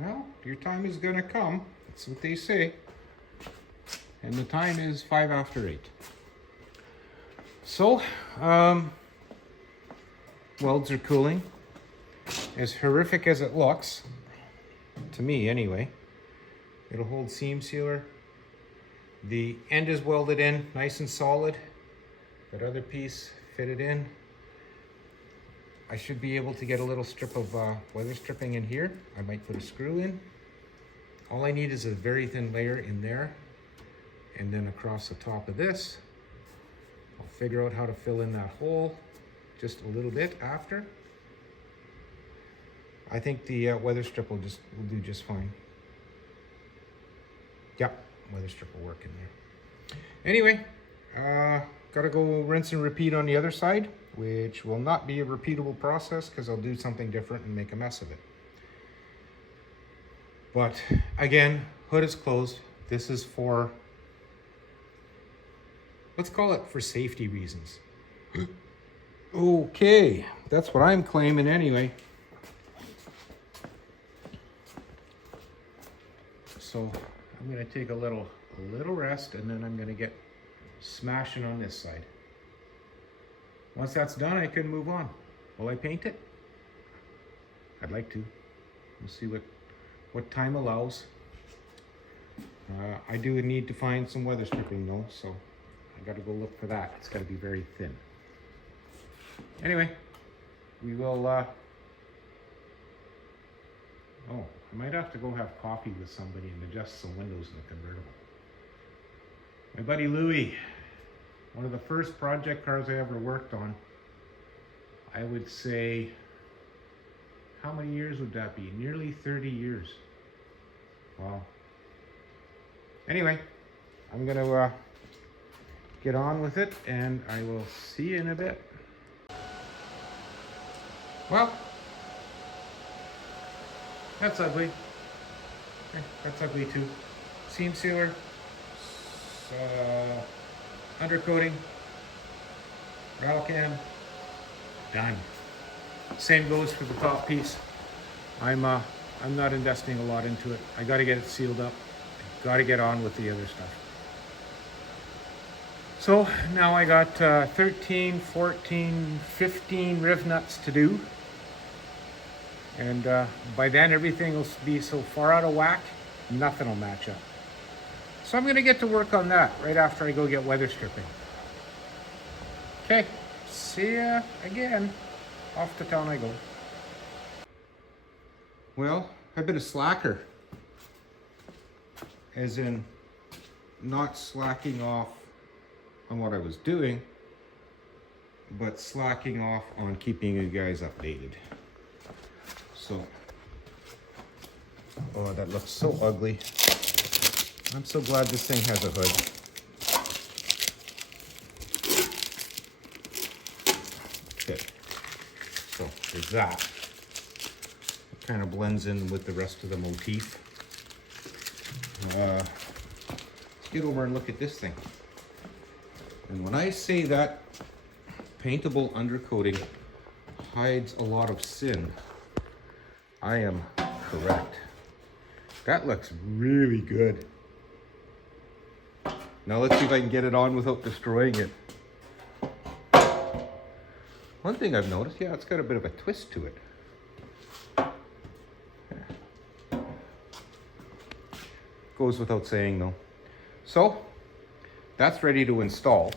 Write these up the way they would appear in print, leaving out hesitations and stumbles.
Well, your time is gonna come. That's what they say. And the time is 5 after 8. So, welds are cooling. As horrific as it looks, to me anyway, it'll hold seam sealer. The end is welded in, nice and solid. That other piece fitted in. I should be able to get a little strip of weather stripping in here. I might put a screw in. All I need is a very thin layer in there, and then across the top of this. I'll figure out how to fill in that hole just a little bit after. I think the weather strip will do just fine. Yep, weather strip will work in there. Anyway, gotta go rinse and repeat on the other side, which will not be a repeatable process because I'll do something different and make a mess of it. But again, hood is closed. This is for, let's call it for safety reasons. Okay, that's what I'm claiming anyway. So I'm gonna take a little rest, and then I'm gonna get smashing on this side. Once that's done, I can move on. Will I paint it? I'd like to. We'll see what time allows. I do need to find some weather stripping though, so I gotta go look for that. It's gotta be very thin. Anyway, we will, I might have to go have coffee with somebody and adjust some windows in the convertible. My buddy Louie, one of the first project cars I ever worked on, I would say, how many years would that be? Nearly 30 years. Wow. Anyway, I'm gonna get on with it, and I will see you in a bit. Well, that's ugly. Okay, that's ugly too. Seam sealer, undercoating, rattle can, done. Same goes for the top piece. I'm not investing a lot into it. I got to get it sealed up. Got to get on with the other stuff. So now I got 13, 14, 15 riv nuts to do. And by then everything will be so far out of whack, nothing will match up. So I'm gonna get to work on that right after I go get weather stripping. Okay, see ya again. Off to town I go. Well, I've been a slacker. As in, not slacking off on what I was doing, but slacking off on keeping you guys updated. So, oh, that looks so ugly. I'm so glad this thing has a hood. Okay, so there's that. It kind of blends in with the rest of the motif. Let's get over and look at this thing. And when I say that paintable undercoating hides a lot of sin, I am correct. That looks really good. Now let's see if I can get it on without destroying it. One thing I've noticed, yeah, it's got a bit of a twist to it. Goes without saying though. So, that's ready to install.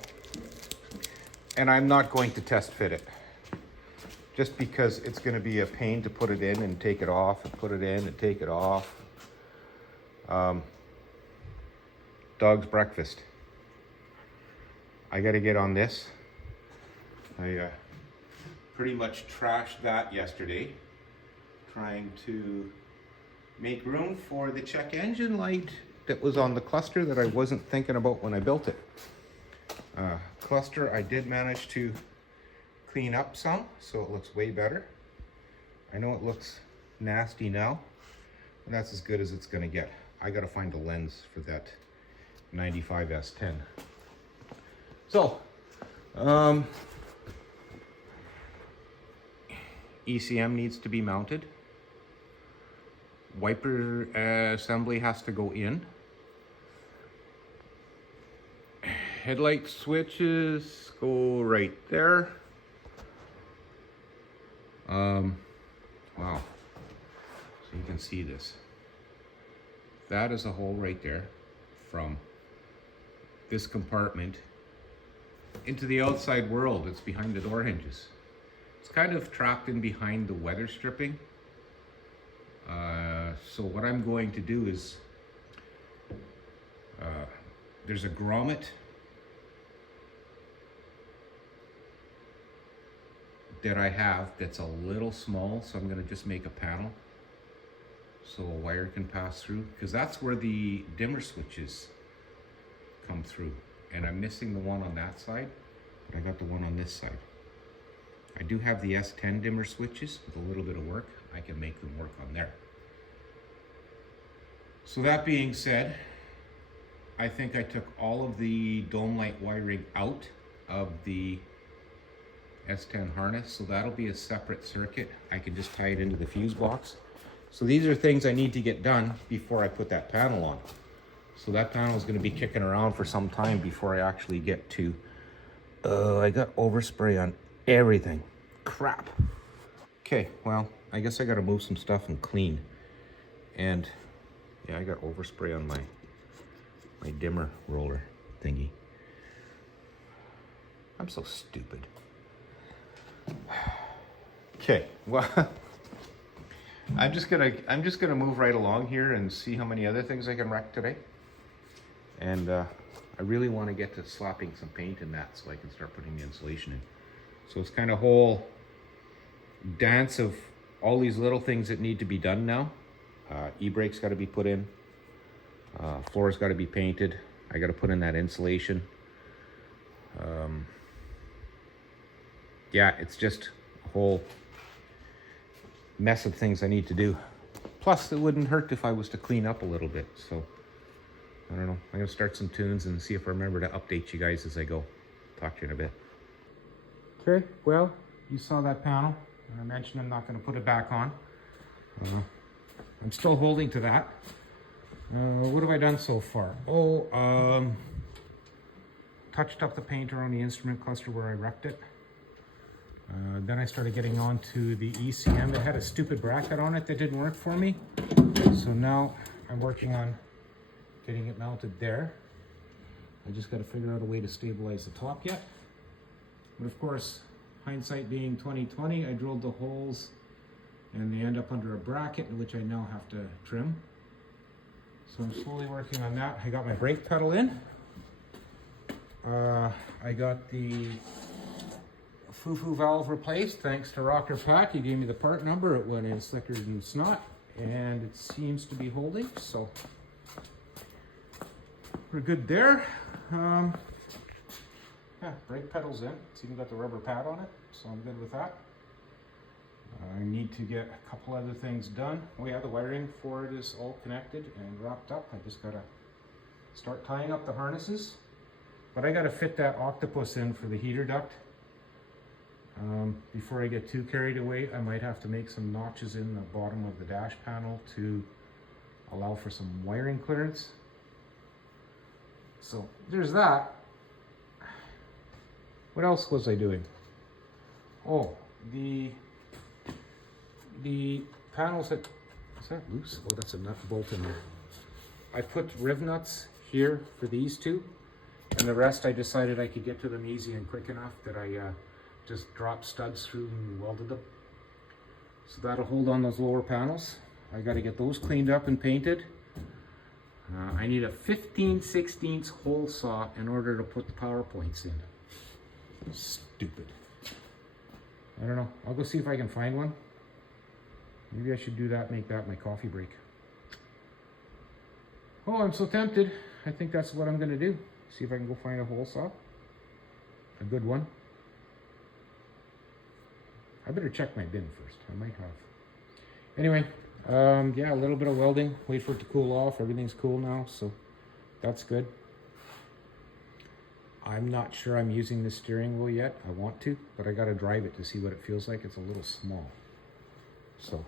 And I'm not going to test fit it. Just because it's going to be a pain to put it in and take it off, and put it in and take it off. Dog's breakfast. I got to get on this. I pretty much trashed that yesterday, trying to make room for the check engine light that was on the cluster that I wasn't thinking about when I built it. Cluster I did manage to clean up some, so it looks way better. I know it looks nasty now, but that's as good as it's gonna get. I gotta find a lens for that 95S10. So, ECM needs to be mounted. wiper assembly has to go in. Headlight switches go right there. Wow, so you can see this. That is a hole right there from this compartment into the outside world. It's behind the door hinges. It's kind of trapped in behind the weather stripping. So what I'm going to do is, there's a grommet that I have that's a little small, so I'm going to just make a panel so a wire can pass through, because that's where the dimmer switches come through, and I'm missing the one on that side, but I got the one on this side. I do have the S10 dimmer switches. With a little bit of work, I can make them work on there. So that being said, I think I took all of the dome light wiring out of the S10 harness, so that'll be a separate circuit. I can just tie it into the fuse box. So these are things I need to get done before I put that panel on. So that panel is going to be kicking around for some time before I actually get to, I got overspray on everything. Crap. Okay, well, I guess I got to move some stuff and clean. And yeah, I got overspray on my dimmer roller thingy. I'm so stupid. Okay, well, I'm just gonna move right along here and see how many other things I can wreck today. And I really want to get to slapping some paint in that so I can start putting the insulation in. So it's kind of a whole dance of all these little things that need to be done now. E-brake's got to be put in. Floor's got to be painted. I got to put in that insulation. Yeah, it's just a whole mess of things I need to do. Plus, it wouldn't hurt if I was to clean up a little bit. So, I don't know. I'm going to start some tunes and see if I remember to update you guys as I go. Talk to you in a bit. Okay, well, you saw that panel. I mentioned I'm not going to put it back on. I'm still holding to that. What have I done so far? Touched up the painter on the instrument cluster where I wrecked it. Then I started getting on to the ECM. It had a stupid bracket on it that didn't work for me. So now I'm working on getting it mounted there. I just got to figure out a way to stabilize the top yet. But of course, hindsight being 2020, I drilled the holes and they end up under a bracket, which I now have to trim. So I'm slowly working on that. I got my brake pedal in. I got the foo-foo valve replaced thanks to Rocker Pat. He gave me the part number. It went in slicker than snot, and it seems to be holding, so we're good there. Yeah, brake pedal's in. It's even got the rubber pad on it, so I'm good with that. I need to get a couple other things done. Oh yeah, the wiring for it is all connected and wrapped up. I just gotta start tying up the harnesses. But I gotta fit that octopus in for the heater duct. Before I get too carried away, I might have to make some notches in the bottom of the dash panel to allow for some wiring clearance. So there's that. What else was I doing? Oh, the panels that, is that loose? Oh, that's a nut bolt in there. I put riv nuts here for these two, and the rest I decided I could get to them easy and quick enough that I just dropped studs through and welded them. So that'll hold on those lower panels. I got to get those cleaned up and painted. I need a 15/16 hole saw in order to put the power points in. Stupid. I don't know. I'll go see if I can find one. Maybe I should do that, make that my coffee break. Oh, I'm so tempted. I think that's what I'm going to do. See if I can go find a hole saw. A good one. I better check my bin first. I might have. Anyway, yeah, a little bit of welding. Wait for it to cool off. Everything's cool now, so that's good. I'm not sure I'm using this steering wheel yet. I want to, but I got to drive it to see what it feels like. It's a little small. So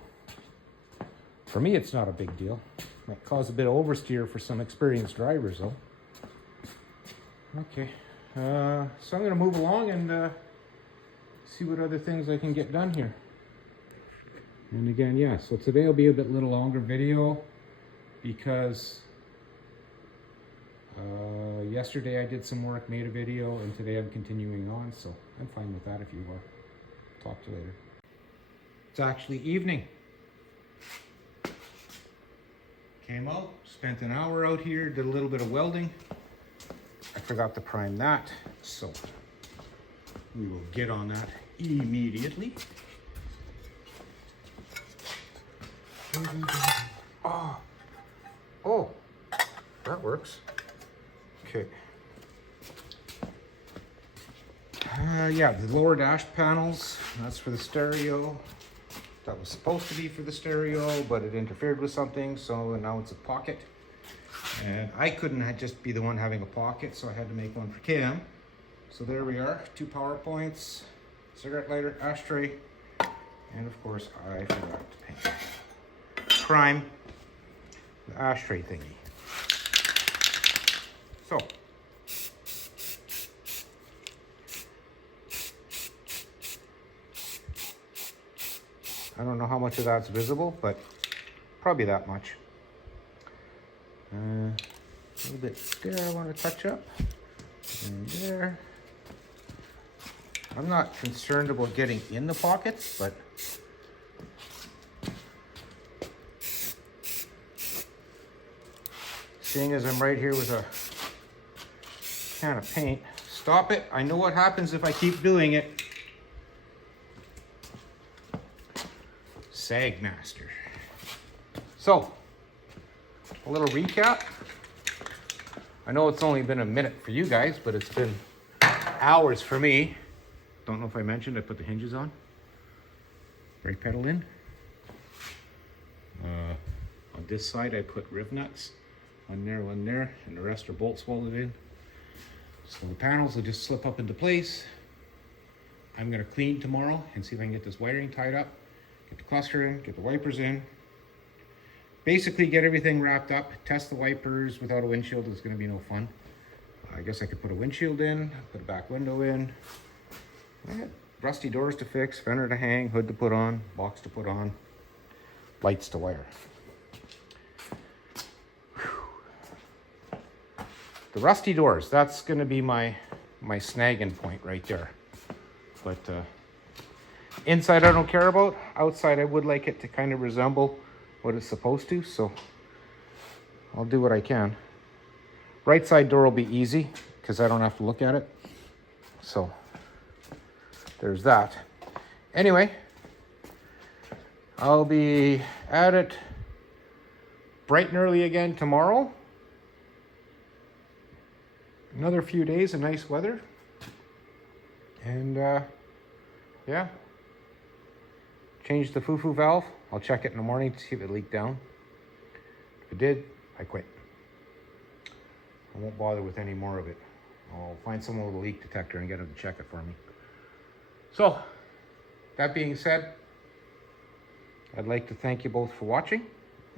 For me, it's not a big deal. Might cause a bit of oversteer for some experienced drivers, though. Okay, so I'm going to move along and see what other things I can get done here. And again, yeah, so today will be a bit little longer video because yesterday I did some work, made a video, and today I'm continuing on, so I'm fine with that if you are. Talk to you later. It's actually evening. Came out, spent an hour out here, did a little bit of welding. I forgot to prime that, so we will get on that immediately. Oh, that works. Okay. Yeah, the lower dash panels, that's for the stereo. That was supposed to be for the stereo, but it interfered with something, so now it's a pocket. And I couldn't just be the one having a pocket, so I had to make one for Cam. So there we are, 2 power points, cigarette lighter, ashtray, and of course I forgot to prime the ashtray thingy. So, I don't know how much of that's visible, but probably that much. A little bit there I want to touch up, and there. I'm not concerned about getting in the pockets, but seeing as I'm right here with a can of paint, stop it. I know what happens if I keep doing it. Sag master. So, a little recap. I know it's only been a minute for you guys, but it's been hours for me. Don't know if I mentioned I put the hinges on. Brake pedal in. On this side I put riv nuts. One there, and the rest are bolts welded in. So the panels will just slip up into place. I'm gonna clean tomorrow and see if I can get this wiring tied up, get the cluster in, get the wipers in. Basically get everything wrapped up. Test the wipers without a windshield is gonna be no fun. I guess I could put a windshield in, put a back window in. I got rusty doors to fix, fender to hang, hood to put on, box to put on, lights to wire. Whew. The rusty doors, that's gonna be my snagging point right there. But inside I don't care about. Outside I would like it to kind of resemble what it's supposed to, so I'll do what I can. Right side door will be easy because I don't have to look at it. So there's that. Anyway, I'll be at it bright and early again tomorrow. Another few days of nice weather. And yeah, changed the foo-foo valve. I'll check it in the morning to see if it leaked down. If it did, I quit. I won't bother with any more of it. I'll find someone with a leak detector and get them to check it for me. So, that being said, I'd like to thank you both for watching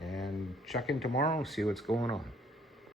and check in tomorrow and see what's going on.